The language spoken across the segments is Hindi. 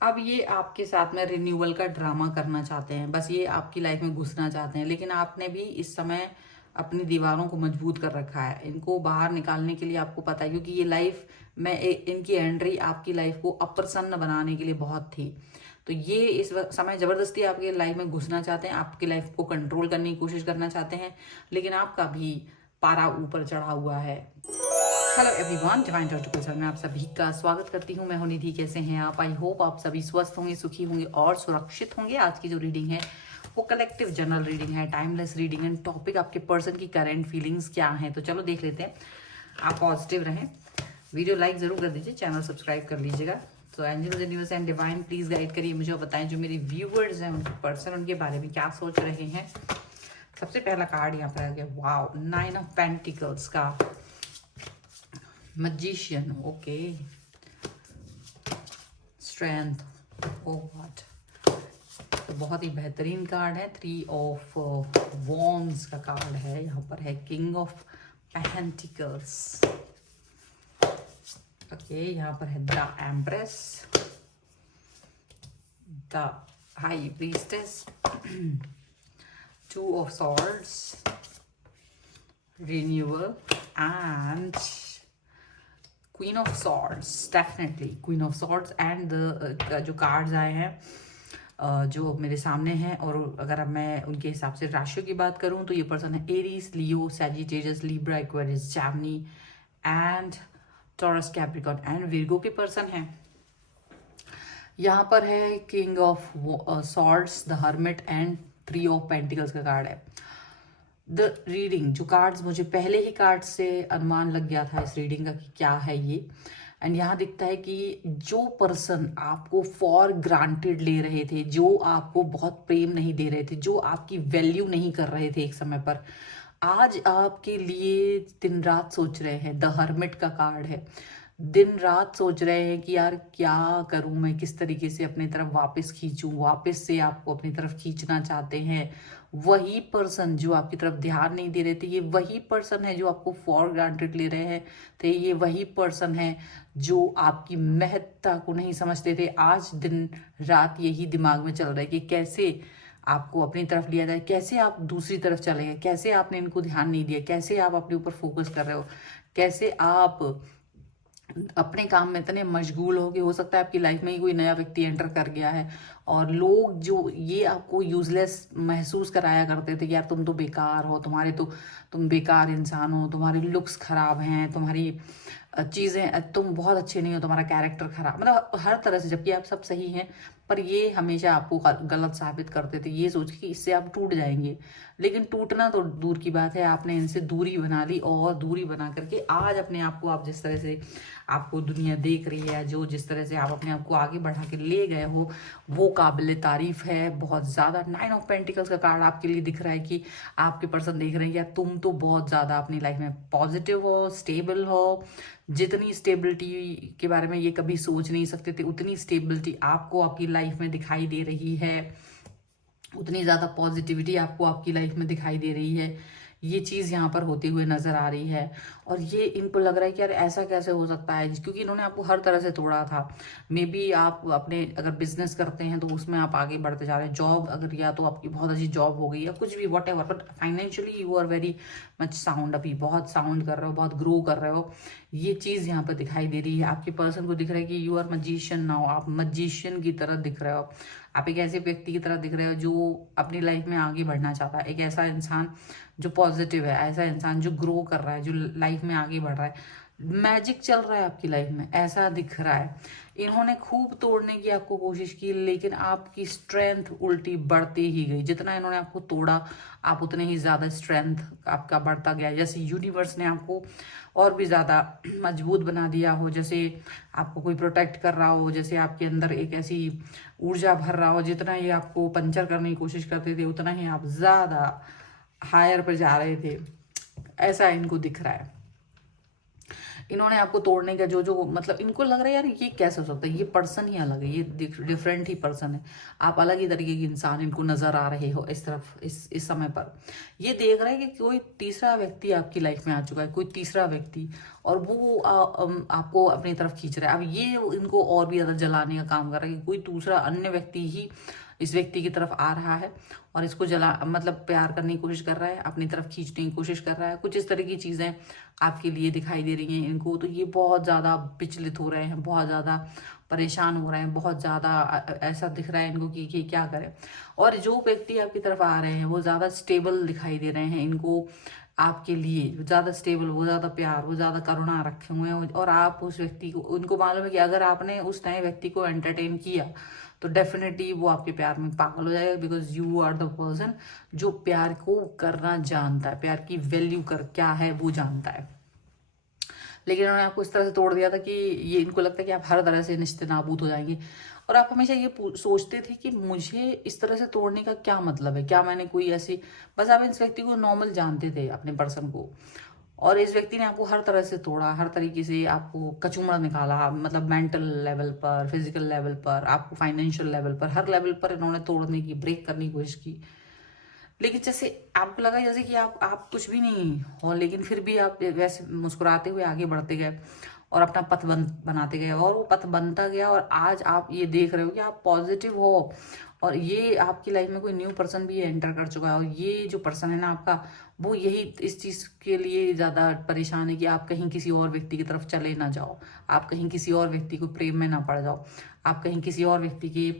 अब ये आपके साथ में रिन्यूअल का ड्रामा करना चाहते हैं, बस ये आपकी लाइफ में घुसना चाहते हैं, लेकिन आपने भी इस समय अपनी दीवारों को मजबूत कर रखा है। इनको बाहर निकालने के लिए आपको पता है, क्योंकि ये लाइफ में इनकी एंट्री आपकी लाइफ को अप्रसन्न बनाने के लिए बहुत थी। तो ये इस समय जबरदस्ती आपके लाइफ में घुसना चाहते हैं, आपकी लाइफ को कंट्रोल करने की कोशिश करना चाहते हैं, लेकिन आपका भी पारा ऊपर चढ़ा हुआ है। Hello everyone, divine taught culture में आप सभी का स्वागत करती हूँ। मैं हूं निधि। कैसे हैं आप? आई होप आप सभी स्वस्थ होंगे, सुखी होंगे और सुरक्षित होंगे। आज की जो रीडिंग है वो कलेक्टिव जनरल रीडिंग है, टाइमलेस रीडिंग एंड टॉपिक आपके पर्सन की करंट फीलिंग्स क्या हैं। तो चलो देख लेते हैं। आप पॉजिटिव रहें, वीडियो लाइक जरूर कर दीजिए, चैनल सब्सक्राइब कर लीजिएगा। तो angels universe and divine please guide करिए मुझे और बताएं जो मेरे व्यूअर्स हैं उनके पर्सन उनके बारे में क्या सोच रहे हैं। सबसे पहला कार्ड यहाँ पर आ गया, वाओ, 9 ऑफ पेंटिकल्स का magician. Okay, strength, oh what, तो बहुत ही बेहतरीन कार्ड है। 3 ऑफ वॉन्ड्स का कार्ड है। यहाँ पर है किंग ऑफ पेंटिकल्स। ओके, यहाँ पर है the empress, the high priestess, 2 of swords, renewal and queen of swords. Definitely queen of swords and जो कार्ड्स आए हैं जो मेरे सामने हैं, और अगर अब मैं उनके हिसाब से राशियों की बात करूं तो ये पर्सन है Aries, Leo, Sagittarius, Libra, Aquarius, Jaimini and taurus, Capricorn and Virgo के पर्सन हैं। यहाँ पर है king of swords, the hermit and 3 of pentacles का कार्ड है। द रीडिंग, जो कार्ड्स मुझे पहले ही कार्ड से अनुमान लग गया था इस रीडिंग का कि क्या है ये। एंड यहाँ दिखता है कि जो पर्सन आपको फॉर ग्रांटेड ले रहे थे, जो आपको बहुत प्रेम नहीं दे रहे थे, जो आपकी वैल्यू नहीं कर रहे थे एक समय पर, आज आपके लिए दिन रात सोच रहे हैं। द हर्मिट का कार्ड है। दिन रात सोच रहे हैं कि यार क्या करूं मैं, किस तरीके से अपनी तरफ वापस खींचूं, वापस से आपको अपनी तरफ खींचना चाहते हैं। वही पर्सन जो आपकी तरफ ध्यान नहीं दे रहे थे, ये वही पर्सन है जो आपको फॉर ग्रांटेड ले रहे हैं थे। ये वही पर्सन है जो आपकी महत्ता को नहीं समझते थे। आज दिन रात यही दिमाग में चल रहा है कि कैसे आपको अपनी तरफ लिया जाए, कैसे आप दूसरी तरफ चले गए, कैसे आपने इनको ध्यान नहीं दिया, कैसे आप अपने ऊपर फोकस कर रहे हो, कैसे आप अपने काम में इतने मशगूल हो कि हो सकता है आपकी लाइफ में ही कोई नया व्यक्ति एंटर कर गया है, और लोग जो ये आपको यूजलेस महसूस कराया करते थे कि यार तुम तो बेकार हो, तुम बेकार इंसान हो, तुम्हारे लुक्स खराब हैं, तुम्हारी चीज़ें, तुम बहुत अच्छे नहीं हो, तुम्हारा कैरेक्टर खराब, मतलब हर तरह से, जबकि आप सब सही हैं, पर ये हमेशा आपको गलत साबित करते थे, ये सोच के इससे आप टूट जाएंगे। लेकिन टूटना तो दूर की बात है, आपने इनसे दूरी बना ली, और दूरी बना करके आज अपने आप को, आप जिस तरह से आपको दुनिया देख रही है, जो जिस तरह से आप अपने आप को आगे बढ़ा के ले गए हो, वो काबिल तारीफ है बहुत ज़्यादा। 9 ऑफ पेंटिकल्स का कार्ड आपके लिए दिख रहा है कि आपके पर्सन देख रहे हैं यार तुम तो बहुत ज़्यादा अपनी लाइफ में पॉजिटिव हो, स्टेबल हो। जितनी स्टेबिलिटी के बारे में ये कभी सोच नहीं सकते थे, उतनी स्टेबिलिटी आपको आपकी लाइफ में दिखाई दे रही है, उतनी ज़्यादा पॉजिटिविटी आपको आपकी लाइफ में दिखाई दे रही है। ये चीज़ यहाँ पर होते हुए नजर आ रही है, और ये इनको लग रहा है कि यार ऐसा कैसे हो सकता है, क्योंकि इन्होंने आपको हर तरह से तोड़ा था। मे बी आप अपने अगर बिजनेस करते हैं तो उसमें आप आगे बढ़ते जा रहे हैं, जॉब अगर, या तो आपकी बहुत अच्छी जॉब हो गई या कुछ भी, whatever, but financially you are very much sound, अभी बहुत साउंड कर रहे हो, बहुत ग्रो कर रहे हो। ये चीज़ यहाँ पर दिखाई दे रही है। आपके पर्सन को दिख रहा है कि यू आर मजिशियन नाउ, आप मजिशियन की तरह दिख रहे हो। आप एक ऐसे व्यक्ति की तरह दिख रहे हो जो अपनी लाइफ में आगे बढ़ना चाहता है, एक ऐसा इंसान जो पॉजिटिव है, ऐसा इंसान जो ग्रो कर रहा है, जो लाइफ में आगे बढ़ रहा है। मैजिक चल रहा है आपकी लाइफ में, ऐसा दिख रहा है। इन्होंने खूब तोड़ने की आपको कोशिश की, लेकिन आपकी स्ट्रेंथ उल्टी बढ़ती ही गई। जितना इन्होंने आपको तोड़ा, आप उतने ही ज़्यादा स्ट्रेंथ आपका बढ़ता गया। जैसे यूनिवर्स ने आपको और भी ज़्यादा मजबूत बना दिया हो, जैसे आपको कोई प्रोटेक्ट कर रहा हो, जैसे आपके अंदर एक ऐसी ऊर्जा भर रहा हो, जितना ही आपको पंचर करने की कोशिश करते थे उतना ही आप ज़्यादा हायर पर जा रहे थे, ऐसा इनको दिख रहा है। इन्होंने आपको तोड़ने का जो जो मतलब इनको लग रहा है यार ये कैसे हो सकता है, ये पर्सन ही अलग है, ये डिफरेंट ही पर्सन है, आप अलग ही तरीके के इंसान इनको नजर आ रहे हो इस तरफ इस समय पर। ये देख रहा है कि कोई तीसरा व्यक्ति आपकी लाइफ में आ चुका है, कोई तीसरा व्यक्ति, और वो आपको अपनी तरफ खींच रहा है। अब ये इनको और भी ज्यादा जलाने का काम कर रहा है कि कोई दूसरा अन्य व्यक्ति ही इस व्यक्ति की तरफ आ रहा है और इसको जला मतलब प्यार करने की कोशिश कर रहा है, अपनी तरफ खींचने की कोशिश कर रहा है। कुछ इस तरह की चीजें आपके लिए दिखाई दे रही हैं इनको। तो ये बहुत ज्यादा विचलित हो रहे हैं, बहुत ज्यादा परेशान हो रहे हैं, बहुत ज्यादा ऐसा दिख रहा है इनको कि क्या करें। और जो व्यक्ति आपकी तरफ आ रहे हैं वो ज्यादा स्टेबल दिखाई दे रहे हैं इनको, आपके लिए ज्यादा स्टेबल, वो ज्यादा प्यार, वो ज्यादा करुणा रखे हुए हैं। और आप उस व्यक्ति को, उनको मालूम है कि अगर आपने उस नए व्यक्ति को एंटरटेन किया तो डेफिनेटली वो आपके प्यार में पागल हो जाएगा, because you are the person जो प्यार को करना जानता है, प्यार की वैल्यू कर क्या है वो जानता है। लेकिन उन्होंने आपको इस तरह से तोड़ दिया था कि ये इनको लगता है कि आप हर तरह से निश्चित नाबूद हो जाएंगे। और आप हमेशा ये सोचते थे कि मुझे इस तरह से तोड़ने का क्या मतलब है, क्या मैंने कोई ऐसी, बस आप इस व्यक्ति को नॉर्मल जानते थे अपने पर्सन को, और इस व्यक्ति ने आपको हर तरह से तोड़ा, हर तरीके से आपको कचूमड़ा निकाला, मतलब मेंटल लेवल पर, फिजिकल लेवल पर, आपको फाइनेंशियल लेवल पर, हर लेवल पर इन्होंने तोड़ने की, ब्रेक करने की कोशिश की। लेकिन जैसे आपको लगा जैसे कि आप कुछ भी नहीं हो, लेकिन फिर भी आप वैसे मुस्कुराते हुए आगे बढ़ते गए और अपना पथ बनाते गए, और वो पथ बनता गया। और आज आप ये देख रहे हो कि आप पॉजिटिव हो, और ये आपकी लाइफ में कोई न्यू पर्सन भी एंटर कर चुका है। और ये जो पर्सन है ना आपका, वो यही इस चीज के लिए ज्यादा परेशान है कि आप कहीं किसी और व्यक्ति की तरफ चले ना जाओ, आप कहीं किसी और व्यक्ति को प्रेम में ना पड़ जाओ, आप कहीं किसी और व्यक्ति की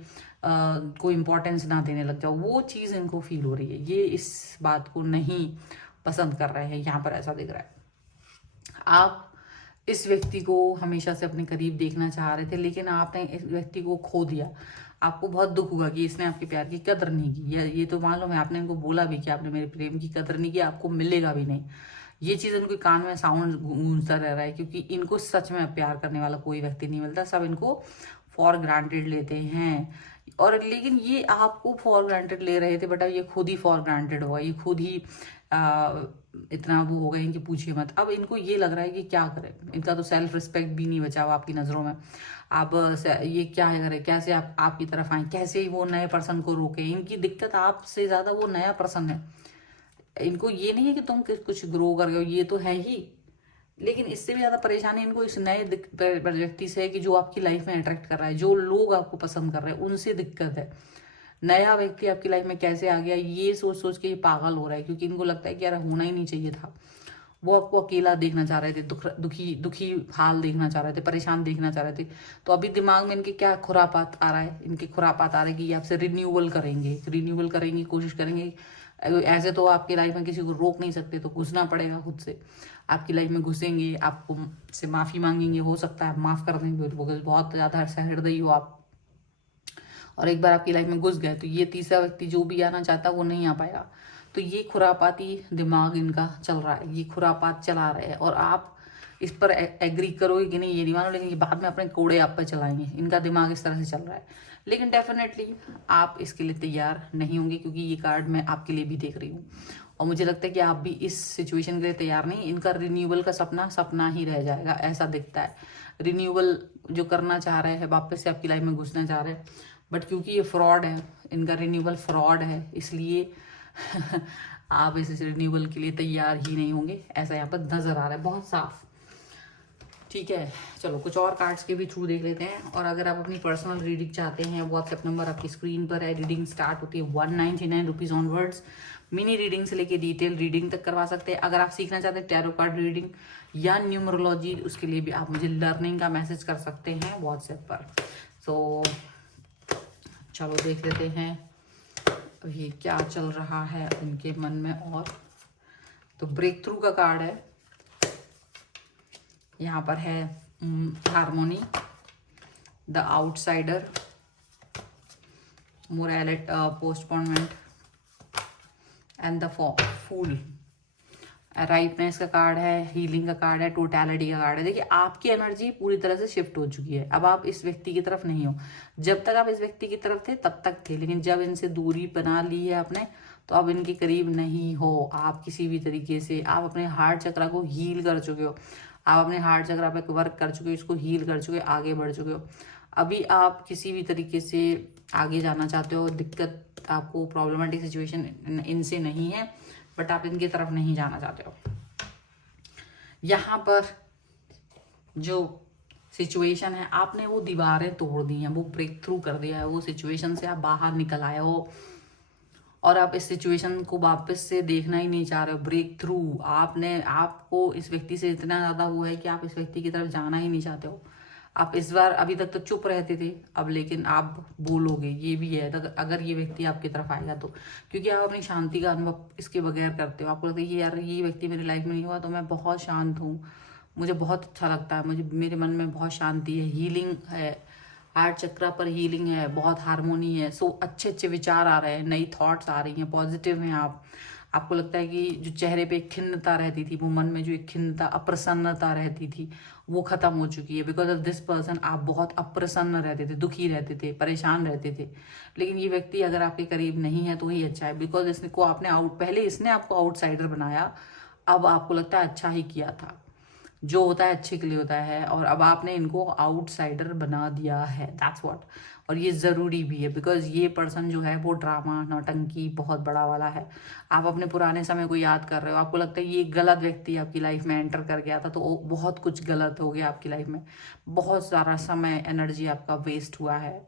को इम्पोर्टेंस ना देने लग जाओ। वो चीज इनको फील हो रही है, ये इस बात को नहीं पसंद कर रहे हैं, यहाँ पर ऐसा दिख रहा है। आप इस व्यक्ति को हमेशा से अपने करीब देखना चाह रहे थे, लेकिन आपने इस व्यक्ति को खो दिया। आपको बहुत दुख हुआ कि इसने आपके प्यार की कदर नहीं की, या ये तो मालूम है आपने इनको बोला भी कि आपने मेरे प्रेम की कदर नहीं की, आपको मिलेगा भी नहीं। ये चीज उनके कान में साउंड गूंजता रह रहा है, क्योंकि इनको सच में प्यार करने वाला कोई व्यक्ति नहीं मिलता, सब इनको फॉर ग्रांटेड लेते हैं। और लेकिन ये आपको फॉर ग्रांटेड ले रहे थे बेटा, ये खुद ही फॉर ग्रांटेड हुआ, ये खुद ही इतना वो हो गए कि पूछिए मत। अब इनको ये लग रहा है कि क्या करें, इनका तो सेल्फ रिस्पेक्ट भी नहीं बचा हुआ आपकी नज़रों में। आप ये क्या करें, कैसे आप आपकी तरफ आए, कैसे वो नए पर्सन को रोके। इनकी दिक्कत आपसे ज़्यादा वो नया पर्सन है। इनको ये नहीं है कि तुम कुछ ग्रो कर गए हो, ये तो है ही, लेकिन इससे भी ज़्यादा परेशानी इनको इस नए व्यक्ति से है कि जो आपकी लाइफ में अट्रैक्ट कर रहा है, जो लोग आपको पसंद कर रहे हैं उनसे दिक्कत है। नया व्यक्ति आपकी लाइफ में कैसे आ गया, ये सोच सोच के ये पागल हो रहा है, क्योंकि इनको लगता है कि यार होना ही नहीं चाहिए था। वो आपको अकेला देखना चाह रहे थे, दुखी दुखी हाल देखना चाह रहे थे, परेशान देखना चाह रहे थे। तो अभी दिमाग में इनके क्या खुरापात आ रहा है, इनके खुरापात आ रहे हैं कि ये आपसे रिन्यूअल करेंगे, कोशिश करेंगे। ऐसे तो आपकी लाइफ में किसी को रोक नहीं सकते, तो घुसना पड़ेगा खुद से। आपकी लाइफ में घुसेंगे, आपको से माफी मांगेंगे, हो सकता है माफ कर देंगे, बहुत ज्यादा सहृदयी हो आप। और एक बार आपकी लाइफ में घुस गए तो ये तीसरा व्यक्ति जो भी आना चाहता वो नहीं आ पाएगा। तो ये खुरापाती दिमाग इनका चल रहा है, ये खुरापात चला रहे हैं, और आप इस पर एग्री करोगे कि नहीं ये नहीं मानो, लेकिन ये बाद में अपने कोड़े आप पर चलाएंगे। इनका दिमाग इस तरह से चल रहा है, लेकिन डेफिनेटली आप इसके लिए तैयार नहीं होंगे, क्योंकि ये कार्ड मैं आपके लिए भी देख रही हूँ। और मुझे लगता है कि आप भी इस सिचुएशन के लिए तैयार नहीं। इनका रिन्यूअल का सपना सपना ही रह जाएगा, ऐसा दिखता है। रिन्यूअल जो करना चाह रहे हैं, वापस से आपकी लाइफ में घुसना चाह रहे हैं, बट क्योंकि ये फ्रॉड है, इनका रिन्यूअल फ्रॉड है, इसलिए आप इस रिन्यूअल के लिए तैयार ही नहीं होंगे, ऐसा यहाँ पर नजर आ रहा है बहुत साफ। ठीक है, चलो कुछ और कार्ड्स के भी थ्रू देख लेते हैं। और अगर आप अपनी पर्सनल रीडिंग चाहते हैं, व्हाट्सएप नंबर आपकी स्क्रीन पर है। रीडिंग स्टार्ट होती है 199 रुपीज़ ऑनवर्ड्स। मिनी रीडिंग से लेके डिटेल रीडिंग तक करवा सकते हैं। अगर आप सीखना चाहते हैं टैरो कार्ड रीडिंग या न्यूमरोलॉजी, उसके लिए भी आप मुझे लर्निंग का मैसेज कर सकते हैं व्हाट्सएप पर। तो चलो देख लेते हैं अभी क्या चल रहा है उनके मन में। और तो ब्रेक थ्रू का कार्ड है, यहाँ पर है harmony, the outsider, morality, postponement and the fool. Rightness का कार्ड है, हीलिंग का कार्ड है, टोटलिटी का कार्ड है। देखिए आपकी एनर्जी पूरी तरह से शिफ्ट हो चुकी है, अब आप इस व्यक्ति की तरफ नहीं हो। जब तक आप इस व्यक्ति की तरफ थे तब तक थे, लेकिन जब इनसे दूरी बना ली है आपने, तो अब इनके करीब नहीं हो आप किसी भी तरीके से। आप अपने हार्ट चक्र को हील कर चुके हो, आप अपने हार्ट चक्रा पे वर्क कर चुके हो, इसको हील कर चुके हो, आगे बढ़ चुके हो। अभी आप किसी भी तरीके से आगे जाना चाहते हो, दिक्कत आपको प्रॉब्लमेटिक सिचुएशन इनसे नहीं है, बट आप इनकी तरफ नहीं जाना चाहते हो। यहाँ पर जो सिचुएशन है, आपने वो दीवारें तोड़ दी हैं, वो ब्रेक थ्रू कर दिया है, वो सिचुएशन से आप बाहर निकल आए हो और आप इस सिचुएशन को वापस से देखना ही नहीं चाह रहे हो। ब्रेक थ्रू आपको इस व्यक्ति से इतना ज़्यादा हुआ है कि आप इस व्यक्ति की तरफ जाना ही नहीं चाहते हो। आप इस बार, अभी तक तो चुप रहते थे, अब लेकिन आप बोलोगे, ये भी है अगर ये व्यक्ति आपकी तरफ आएगा तो, क्योंकि आप अपनी शांति का अनुभव इसके बगैर करते हो। आपको लगता है कि यार ये व्यक्ति मेरी लाइफ में नहीं हुआ तो मैं बहुत शांत हूँ, मुझे बहुत अच्छा लगता है, मुझे मेरे मन में बहुत शांति है, हीलिंग है, हार्ट चक्रा पर हीलिंग है, बहुत हारमोनी है। सो अच्छे अच्छे विचार आ रहे हैं, नई थॉट्स आ रही हैं, पॉजिटिव हैं आप। आपको लगता है कि जो चेहरे पे एक खिन्नता रहती थी, वो मन में जो एक खिन्नता, अप्रसन्नता रहती थी, वो खत्म हो चुकी है। बिकॉज ऑफ दिस पर्सन आप बहुत अप्रसन्न रहते थे, दुखी रहते थे, परेशान रहते थे। लेकिन ये व्यक्ति अगर आपके करीब नहीं है तो ही अच्छा है, बिकॉज इसको आपने पहले इसने आपको आउटसाइडर बनाया, अब आपको लगता है अच्छा ही किया था। जो होता है अच्छे के लिए होता है, और अब आपने इनको आउटसाइडर बना दिया है, दैट्स व्हाट। और ये ज़रूरी भी है, बिकॉज ये पर्सन जो है वो ड्रामा, नौटंकी बहुत बड़ा वाला है। आप अपने पुराने समय को याद कर रहे हो, आपको लगता है ये गलत व्यक्ति आपकी लाइफ में एंटर कर गया था, तो बहुत कुछ गलत हो गया आपकी लाइफ में, बहुत सारा समय, एनर्जी आपका वेस्ट हुआ है,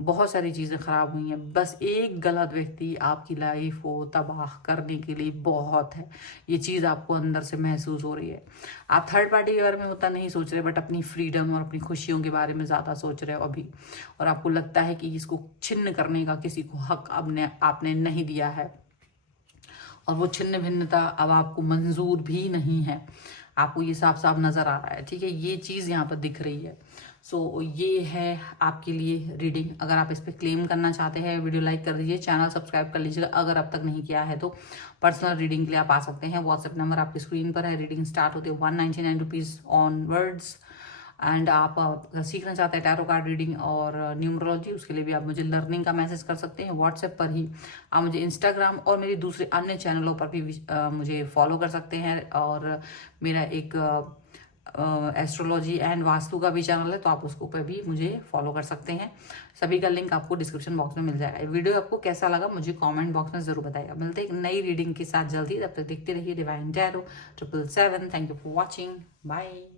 बहुत सारी चीज़ें ख़राब हुई हैं। बस एक गलत व्यक्ति आपकी लाइफ को तबाह करने के लिए बहुत है। ये चीज़ आपको अंदर से महसूस हो रही है। आप थर्ड पार्टी के बारे में उतना नहीं सोच रहे, बट अपनी फ्रीडम और अपनी खुशियों के बारे में ज़्यादा सोच रहे हो अभी। और आपको लगता है कि इसको छिन्न करने का किसी को हक आपने नहीं दिया है, और वो छिन्न भिन्नता अब आपको मंजूर भी नहीं है। आपको ये साफ साफ नज़र आ रहा है, ठीक है, ये चीज़ यहाँ पर दिख रही है। सो ये है आपके लिए रीडिंग। अगर आप इस पर क्लेम करना चाहते हैं, वीडियो लाइक कर दीजिए, चैनल सब्सक्राइब कर लीजिएगा अगर अब तक नहीं किया है तो। पर्सनल रीडिंग के लिए आप आ सकते हैं, व्हाट्सएप नंबर आपकी स्क्रीन पर है। रीडिंग स्टार्ट होती है 199 रुपीज़ ऑनवर्ड्स। एंड आप अगर सीखना चाहते हैं टैरो कार्ड रीडिंग और न्यूमरोलॉजी, उसके लिए भी आप मुझे लर्निंग का मैसेज कर सकते हैं व्हाट्सएप पर ही। आप मुझे इंस्टाग्राम और मेरी दूसरे अन्य चैनलों पर भी मुझे फॉलो कर सकते हैं। और मेरा एक एस्ट्रोलॉजी एंड वास्तु का भी चैनल है, तो आप उसको पे भी मुझे फॉलो कर सकते हैं। सभी का लिंक आपको डिस्क्रिप्शन बॉक्स में मिल जाएगा। वीडियो आपको कैसा लगा मुझे कमेंट बॉक्स में जरूर बताइएगा। मिलते हैं एक नई रीडिंग के साथ जल्दी, तब तक देखते रहिए divine tarot 777। Thank you for watching, bye.